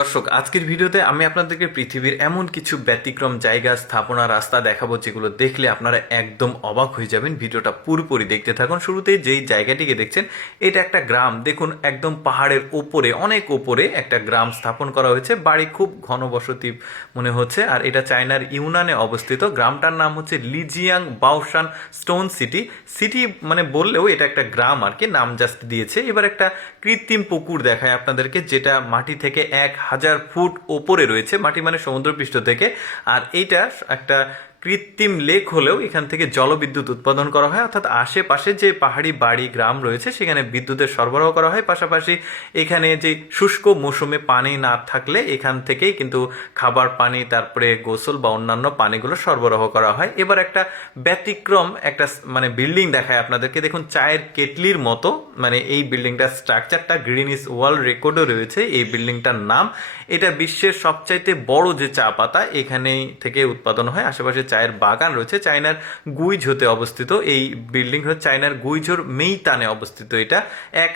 দর্শক, আজকের ভিডিওতে আমি আপনাদেরকে পৃথিবীর এমন কিছু ব্যতিক্রম জায়গা, স্থাপনা, রাস্তা দেখাবো যেগুলো দেখলে আপনারা একদম অবাক হয়ে যাবেন। ভিডিওটা পুরোপুরি দেখতে থাকুন। শুরুতেই যেই জায়গাটিকে দেখছেন এটা একটা গ্রাম। দেখুন, একদম পাহাড়ের ওপরে, অনেক ওপরে একটা গ্রাম স্থাপন করা হয়েছে। বাড়ি খুব ঘনবসতি মনে হচ্ছে। আর এটা চায়নার ইউনানে অবস্থিত। গ্রামটার নাম হচ্ছে লিজিয়াং বাওশান স্টোন সিটি। সিটি মানে বললেও এটা একটা গ্রাম আর কি, নাম জাস্ট দিয়েছে। এবার একটা কৃত্রিম পুকুর দেখায় আপনাদেরকে, যেটা মাটি থেকে 1000 ফুট ওপরে রয়েছে। মাটি মানে সমুদ্রপৃষ্ঠ থেকে। আর এইটা একটা কৃত্রিম লেক হলেও এখান থেকে জলবিদ্যুৎ উৎপাদন করা হয়, অর্থাৎ আশেপাশে যে পাহাড়ি বাড়ি গ্রাম রয়েছে সেখানে বিদ্যুতের সরবরাহ করা হয়। পাশাপাশি এখানে যে শুষ্ক মৌসুমে পানি না থাকলে এখান থেকেই কিন্তু খাবার পানি, তারপরে গোসল বা অন্যান্য পানিগুলো সরবরাহ করা হয়। এবার একটা ব্যতিক্রম একটা মানে বিল্ডিং দেখায় আপনাদেরকে। দেখুন, চায়ের কেটলির মতো মানে এই বিল্ডিংটার স্ট্রাকচারটা গ্রিনিস ওয়ার্ল্ড রেকর্ডও রয়েছে এই বিল্ডিংটার নাম। এটা বিশ্বের সবচাইতে বড় যে চা পাতা এখানেই থেকে উৎপাদন হয়। আশেপাশে চায়ের বাগান রয়েছে। চায়নার গুইঝোতে অবস্থিত এই বিল্ডিং হচ্ছে চায়নার গুইঝোর মেইতানে অবস্থিত। এটা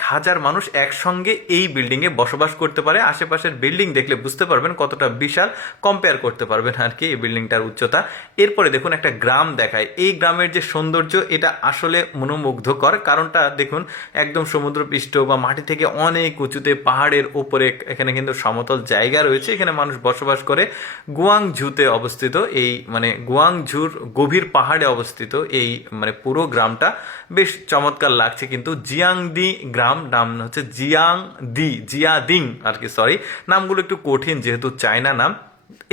1000 মানুষ একসঙ্গে এই বিল্ডিংয়ে বসবাস করতে পারে। আশেপাশের বিল্ডিং দেখলে বুঝতে পারবেন কতটা বিশাল, কম্পেয়ার করতে পারবেন আর কি এই বিল্ডিংটার উচ্চতা। এরপরে দেখুন একটা গ্রাম দেখায়। এই গ্রামের যে সৌন্দর্য এটা আসলে মনোমুগ্ধকর। কারণটা দেখুন, একদম সমুদ্রপৃষ্ঠ বা মাটি থেকে অনেক উঁচুতে পাহাড়ের ওপরে এখানে কিন্তু সমতল জায়গা রয়েছে। এখানে মানুষ বসবাস করে। গুয়াংঝুতে অবস্থিত এই মানে গুয়াংঝুর গভীর পাহাড়ে অবস্থিত এই মানে পুরো গ্রামটা বেশ চমৎকার লাগছে। কিন্তু জিয়াংদি গ্রাম, নাম হচ্ছে জিয়াদিং আর কি, সরি নামগুলো একটু কঠিন যেহেতু চায়না নাম।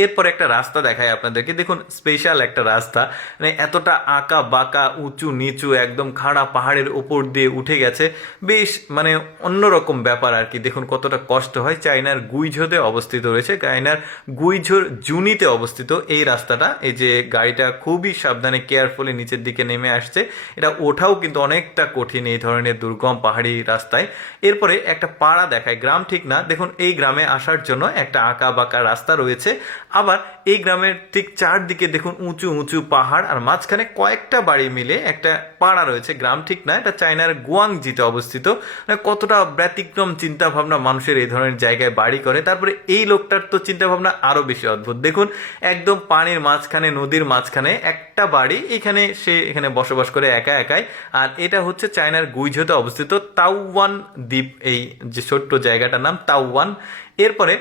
এরপর একটা রাস্তা দেখায় আপনাদেরকে। দেখুন, স্পেশাল একটা রাস্তা, মানে এতটা আঁকা বাঁকা, উঁচু নিচু, একদম খাড়া পাহাড়ের উপর দিয়ে উঠে গেছে। বেশ মানে অন্যরকম ব্যাপার আর কি। দেখুন কতটা কষ্ট হয়। চায়নার গুইঝোতে অবস্থিত রয়েছে, চায়নার গুইঝোর জুনিতে অবস্থিত এই রাস্তাটা। এই যে গাড়িটা খুবই সাবধানে কেয়ারফুলি নিচের দিকে নেমে আসছে। এটা ওঠাও কিন্তু অনেকটা কঠিন এই ধরনের দুর্গম পাহাড়ি রাস্তায়। এরপরে একটা পাড়া দেখায়, গ্রাম ঠিক না। দেখুন, এই গ্রামে আসার জন্য একটা আঁকা বাঁকা রাস্তা রয়েছে। আবার এই গ্রামের ঠিক চারদিকে দেখুন উঁচু উঁচু পাহাড়, আর মাঝখানে কয়েকটা বাড়ি মিলে একটা পাড়া রয়েছে। গ্রাম ঠিক না, এটা চায়নার গুয়াংজিতে অবস্থিত। মানে কতটা ব্যতিক্রম চিন্তা ভাবনা মানুষের এই ধরনের জায়গায় বাড়ি করে। তারপরে এই লোকটার তো চিন্তা ভাবনা আরো বেশি অদ্ভুত। দেখুন, একদম পানির মাঝখানে, নদীর মাঝখানে একটা বাড়ি, এখানে সে এখানে বসবাস করে একা একাই। আর এটা হচ্ছে চায়নার গুইঝোতে অবস্থিত তাওয়ান দ্বীপ, এই যে ছোট্ট জায়গাটার নাম তাওয়ান। এরপরে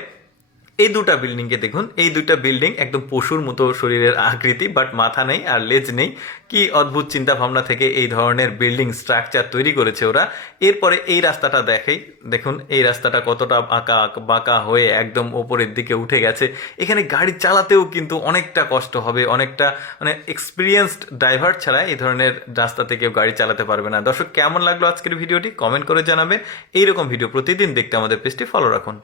এই দুটা বিল্ডিংকে দেখুন। এই দুইটা বিল্ডিং একদম পশুর মতো শরীরের আকৃতি, বাট মাথা নেই আর লেজ নেই। কি অদ্ভুত চিন্তা ভাবনা থেকে এই ধরনের বিল্ডিং স্ট্রাকচার তৈরি করেছে ওরা। এরপরে এই রাস্তাটা দেখুন এই রাস্তাটা কতটা আঁকা বাঁকা হয়ে একদম ওপরের দিকে উঠে গেছে। এখানে গাড়ি চালাতেও কিন্তু অনেকটা কষ্ট হবে, অনেকটা মানে এক্সপিরিয়েন্সড ড্রাইভার ছাড়া এই ধরনের রাস্তাতে কেউ গাড়ি চালাতে পারবে না। দর্শক, কেমন লাগলো আজকের ভিডিওটি কমেন্ট করে জানাবেন। এইরকম ভিডিও প্রতিদিন দেখতে আমাদের পেজটি ফলো রাখুন।